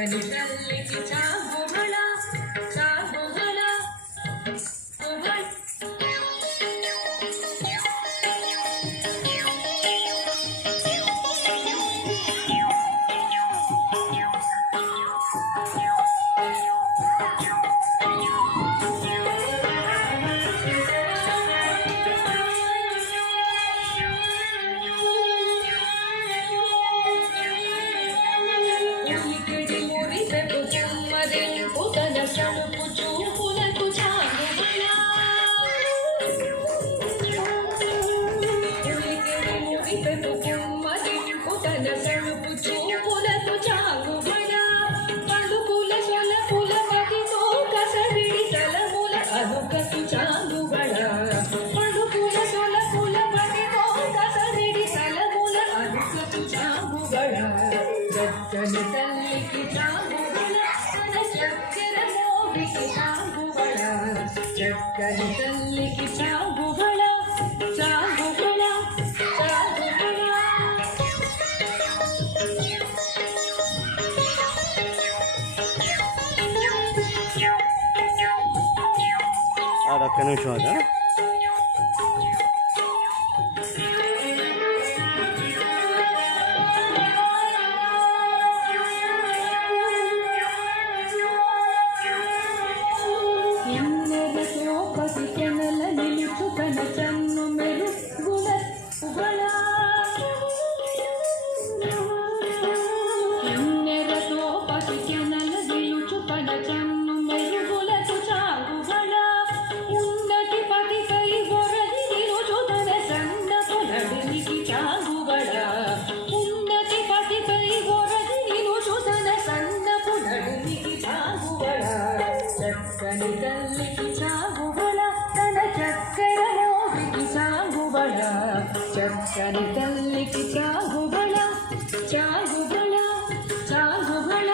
ಚಕ್ಕನಿದಲ್ಲಿ ಚಾಗುಗಳ ಚಾಗುಗಳ సలుపు చూపులకు చాగుబళ మురిపెపు కుమ్మరింపు తన సలుపు చూపులకు చాగుబళ పలుకుల సొలపుల మదితో కసవిడి తలముల అనుకసు చాగుబళ పలుకుల సొలపుల మదితో కసవిడి తలముల అనుకసు చాగుబళ చక్కని తల్లికి చాగుబళ చక్కని తల్లికి చాగుబళ చాగుబళ చాగుబళ ఒక్క నిమిషం అదా పసికెనల నిలుచు కన చన్ను మెరుగుల ఉబళ ఎన్నెరతో పసికెనల నిలుచు కన చన్ను మెరుగులకు చాగుబళ ఉన్నటి పతికై గొరది నిలుచు తన సన్నపు నడినికి చాగుబళ ఉన్నటి పతికై గొరది నిలుచు తన సన్నపు నడినికి చాగుబళ చక్కని తల్లికి చాగుబళ తన చక్కెర మోవికి చాగుబళ చక్కని తల్లికి చాగుబళ చాగుబళ చాగుబళ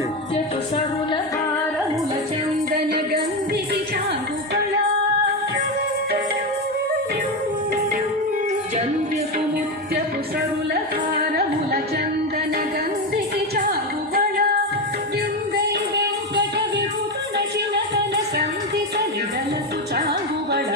ముత్యపు సరుల హారముల చందన గంధికి చాగుబళ జంధ్యపు ముత్యపు సరుల హారముల చందన గంధికి చాగుబళ విందై వెంకట విభుతన చినతన సంధిత నిడలకు చాగుబళ